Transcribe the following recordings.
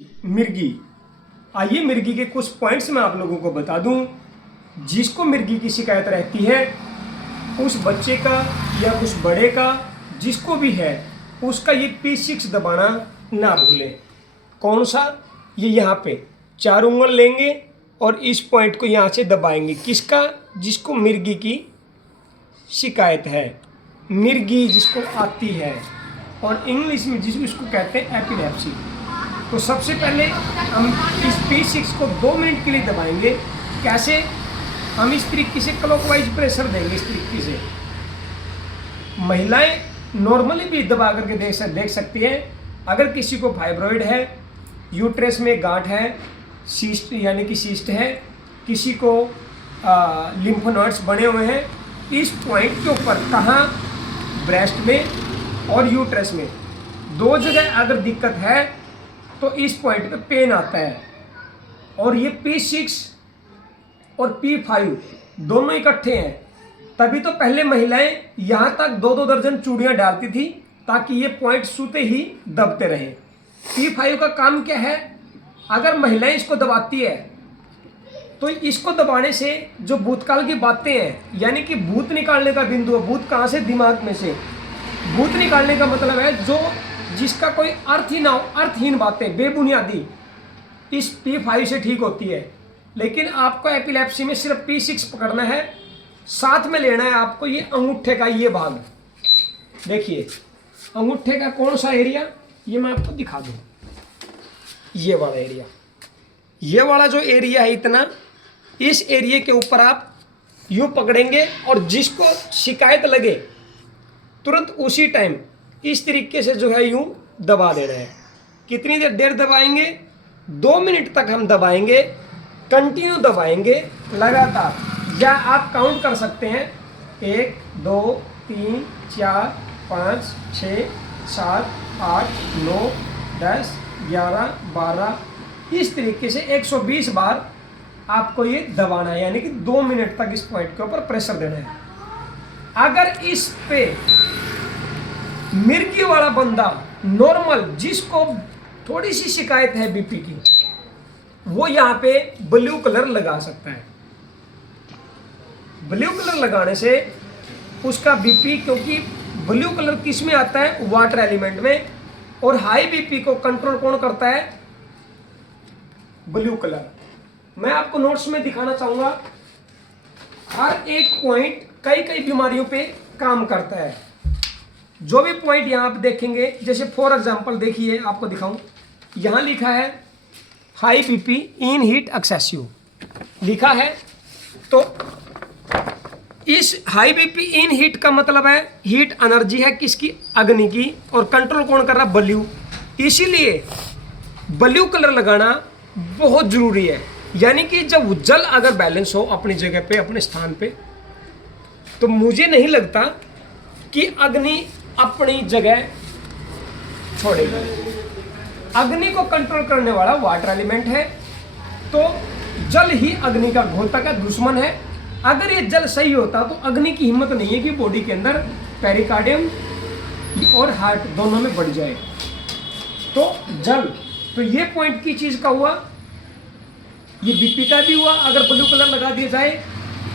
मिर्गी। आइए मिर्गी के कुछ पॉइंट्स मैं आप लोगों को बता दूं। जिसको मिर्गी की शिकायत रहती है उस बच्चे का या उस बड़े का जिसको भी है उसका ये P6 दबाना ना भूलें। कौन सा? ये यहाँ पे 4 उंगल लेंगे और इस पॉइंट को यहाँ से दबाएंगे। किसका? जिसको मिर्गी की शिकायत है, मिर्गी जिसको आती है, और इंग्लिश में जिसको कहते हैं एपिलेप्सी। तो सबसे पहले हम इस P6 को 2 मिनट के लिए दबाएंगे। कैसे? हम इस तरीके से क्लॉकवाइज प्रेशर देंगे। इस तरीके से महिलाएं नॉर्मली भी दबा करके देख सकती हैं। अगर किसी को फाइब्रॉइड है, यूट्रस में गांठ है, सीस्ट यानी कि सीस्ट है, किसी को लिम्फ नोड्स बने हुए हैं, इस पॉइंट के ऊपर कहाँ? ब्रेस्ट में और यूट्रस में, 2 जगह अगर दिक्कत है तो इस पॉइंट पे पेन आता है। और ये P6 और P5 दोनों इकट्ठे हैं। तभी तो पहले महिलाएं यहाँ तक 2-2 दर्जन चूड़ियाँ डालती थी ताकि ये पॉइंट सूते ही दबते रहें। P5 का काम क्या है? अगर महिलाएं इसको दबाती है तो इसको दबाने से जो भूतकाल की बातें हैं, यानी कि भूत निकालने का बिंदु है। भूत कहाँ से? दिमाग में से। भूत निकालने का मतलब है जो जिसका कोई अर्थ ही ना हो, अर्थहीन बातें, बेबुनियादी, इस P5 से ठीक होती है। लेकिन आपको एपिलेप्सी में सिर्फ P6 पकड़ना है। साथ में लेना है आपको ये अंगूठे का ये भाग। देखिए अंगूठे का कौन सा एरिया, ये मैं आपको दिखा दूं। ये वाला एरिया, ये वाला जो एरिया है इतना, इस एरिया के ऊपर आप यूं पकड़ेंगे और जिसको शिकायत लगे तुरंत उसी टाइम इस तरीके से जो है यूं दबा देना है। कितनी देर दबाएंगे? 2 मिनट तक हम दबाएंगे, कंटिन्यू दबाएंगे लगातार। या आप काउंट कर सकते हैं 1 2 3 4 5 6 7 8 9 10 11 12, इस तरीके से 120 बार आपको ये दबाना है, यानी कि 2 मिनट तक इस पॉइंट के ऊपर प्रेशर देना है। अगर इस पे मिर्गी वाला बंदा नॉर्मल, जिसको थोड़ी सी शिकायत है बीपी की, वो यहाँ पे ब्लू कलर लगा सकता है। ब्लू कलर लगाने से उसका बीपी, क्योंकि ब्लू कलर किस में आता है? वाटर एलिमेंट में। और हाई बीपी को कंट्रोल कौन करता है? Blue colour. मैं आपको नोट्स में दिखाना चाहूंगा। हर एक पॉइंट कई कई बीमारियों पे काम करता है। जो भी पॉइंट यहाँ आप देखेंगे, जैसे फॉर एग्जांपल देखिए, आपको दिखाऊं, यहाँ लिखा है हाई बीपी इन हीट एक्सेसिव लिखा है। तो इस हाई बीपी इन हीट का मतलब है हीट एनर्जी है किसकी? अग्नि की। और कंट्रोल कौन कर रहा? ब्लू। इसीलिए ब्लू कलर लगाना बहुत जरूरी है। यानी कि जब जल अगर बैलेंस हो अपनी जगह पे, अपने स्थान पे, तो मुझे नहीं लगता कि अग्नि अपनी जगह छोड़ेगी। अग्नि को कंट्रोल करने वाला वाटर एलिमेंट है, तो जल ही अग्नि का घोतक है, दुश्मन है। अगर ये जल सही होता तो अग्नि की हिम्मत नहीं है कि बॉडी के अंदर पेरिकार्डियम और हार्ट दोनों में बढ़ जाए। तो जल, तो ये पॉइंट की चीज का हुआ, ये बीपी का भी हुआ। अगर ब्लू कलर लगा दिया जाए,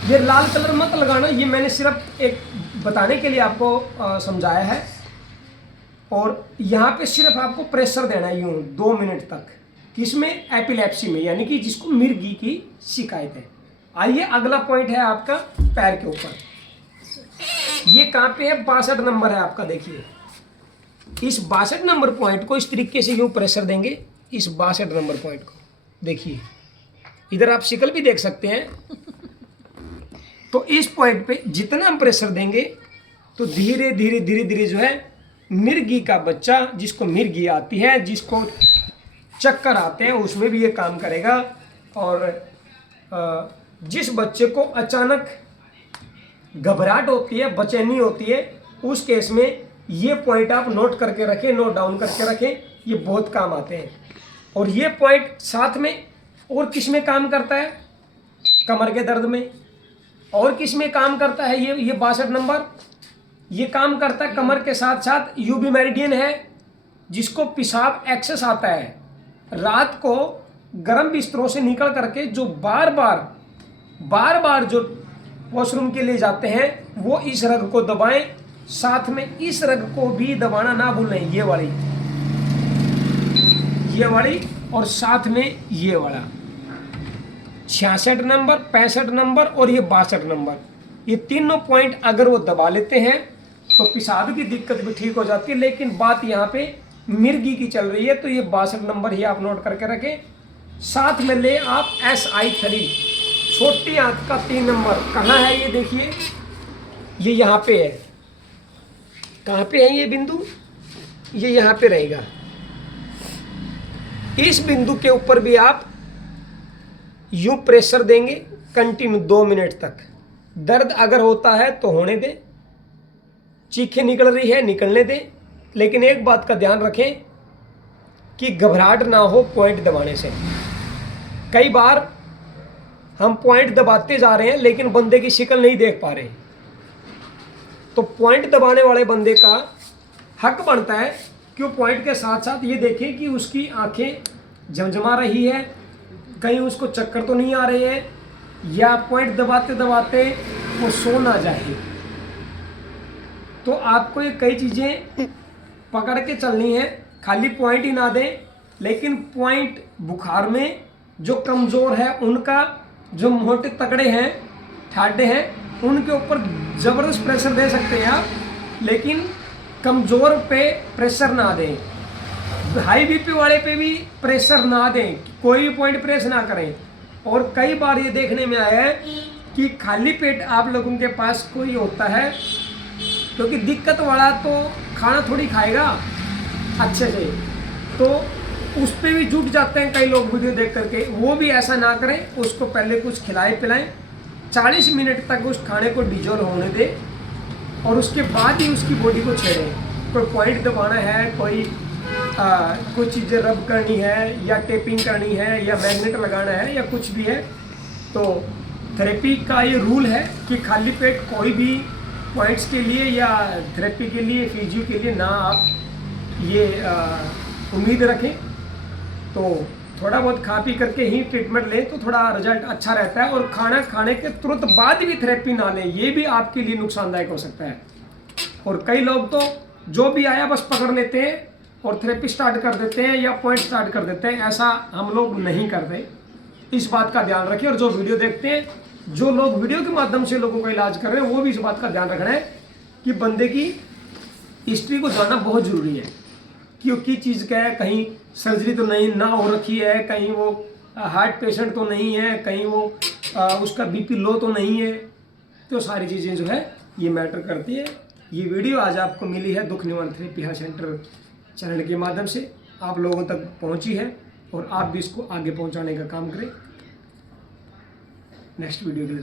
ये लाल कलर मत लगाना, ये मैंने सिर्फ एक बताने के लिए आपको समझाया है। और यहाँ पे सिर्फ आपको प्रेशर देना है यूं 2 मिनट तक। किसमें? एपिलेप्सी में, यानी कि जिसको मिर्गी की शिकायत है। आइए अगला पॉइंट है आपका पैर के ऊपर। ये कहाँ पे है? 62 नंबर है आपका। देखिए इस 62 नंबर पॉइंट को इस तरीके से यूं प्रेशर देंगे। इस 62 नंबर पॉइंट को देखिए, इधर आप शिकल भी देख सकते हैं। तो इस पॉइंट पे जितना हम प्रेशर देंगे तो धीरे धीरे धीरे धीरे जो है मिर्गी का बच्चा, जिसको मिर्गी आती है, जिसको चक्कर आते हैं, उसमें भी ये काम करेगा। और जिस बच्चे को अचानक घबराहट होती है, बेचैनी होती है, उस केस में ये पॉइंट आप नोट करके रखें, नोट डाउन करके रखें, ये बहुत काम आते हैं। और ये पॉइंट साथ में और किस में काम करता है? कमर के दर्द में। और किस में काम करता है? ये 62 नंबर ये काम करता है कमर के साथ साथ यूबी मेरिडियन है, जिसको पेशाब एक्सेस आता है, रात को गर्म बिस्तरों से निकल करके जो बार बार जो वॉशरूम के लिए जाते हैं वो इस रग को दबाएं। साथ में इस रग को भी दबाना ना भूलें, ये वाली और साथ में ये वाला 66 नंबर, 65 नंबर और ये 62 नंबर, ये तीनों पॉइंट अगर वो दबा लेते हैं तो पेशाब की दिक्कत भी ठीक हो जाती है। लेकिन बात यहाँ पे मिर्गी की चल रही है, तो ये 62 नंबर ही आप नोट करके रखें। साथ में ले आप SI3 छोटी आंत का 3 नंबर कहाँ है ये देखिए, ये यहाँ पे है। कहाँ पे है ये बिंदु? ये यहाँ पे रहेगा। इस बिंदु के ऊपर भी आप यूं प्रेशर देंगे कंटिन्यू 2 मिनट तक। दर्द अगर होता है तो होने दें, चीखें निकल रही है निकलने दें, लेकिन एक बात का ध्यान रखें कि घबराहट ना हो पॉइंट दबाने से। कई बार हम पॉइंट दबाते जा रहे हैं लेकिन बंदे की शक्ल नहीं देख पा रहे, तो पॉइंट दबाने वाले बंदे का हक बनता है कि वो पॉइंट के साथ साथ ये देखें कि उसकी आंखें झमझमा रही है, कहीं उसको चक्कर तो नहीं आ रहे हैं, या पॉइंट दबाते दबाते वो सो ना जाए। तो आपको ये कई चीज़ें पकड़ के चलनी है, खाली पॉइंट ही ना दें। लेकिन पॉइंट बुखार में जो कमज़ोर है उनका, जो मोटे तगड़े हैं ठाडे हैं, उनके ऊपर ज़बरदस्त प्रेशर दे सकते हैं आप, लेकिन कमज़ोर पे प्रेशर ना दें। हाई बीपी वाले पे भी प्रेशर ना दें, कोई भी पॉइंट प्रेस ना करें। और कई बार ये देखने में आया है कि खाली पेट आप लोगों के पास कोई होता है, क्योंकि दिक्कत वाला तो खाना थोड़ी खाएगा अच्छे से, तो उस पर भी जुट जाते हैं कई लोग वीडियो देख करके। वो भी ऐसा ना करें, उसको पहले कुछ खिलाएं पिलाएं, 40 मिनट तक उस खाने को डिजोल्व होने दें और उसके बाद ही उसकी बॉडी को छेड़ें। कोई पॉइंट दबाना है, कोई चीज़ें रब करनी है या टेपिंग करनी है या मैग्नेट लगाना है या कुछ भी है, तो थेरेपी का ये रूल है कि खाली पेट कोई भी पॉइंट्स के लिए या थेरेपी के लिए, फिजियो के लिए ना आप ये उम्मीद रखें। तो थोड़ा बहुत खा पी करके ही ट्रीटमेंट लें तो थोड़ा रिजल्ट अच्छा रहता है। और खाना खाने के तुरंत बाद भी थेरेपी ना लें, ये भी आपके लिए नुकसानदायक हो सकता है। और कई लोग तो जो भी आया बस पकड़ लेते हैं और थेरेपी स्टार्ट कर देते हैं या पॉइंट स्टार्ट कर देते हैं। ऐसा हम लोग नहीं करते, इस बात का ध्यान रखें। और जो वीडियो देखते हैं, जो लोग वीडियो के माध्यम से लोगों का इलाज कर रहे हैं, वो भी इस बात का ध्यान रखना है कि बंदे की हिस्ट्री को जानना बहुत ज़रूरी है कि वो किस चीज़ का है, कहीं सर्जरी तो नहीं ना हो रखी है, कहीं वो हार्ट पेशेंट तो नहीं है, कहीं वो उसका बीपी लो तो नहीं है। तो सारी चीज़ें जो है ये मैटर करती है। ये वीडियो आज आपको मिली है दुख निवारण थेरेपी हेयर सेंटर चैनल के माध्यम से, आप लोगों तक पहुंची है और आप भी इसको आगे पहुंचाने का काम करें। नेक्स्ट वीडियो के लिए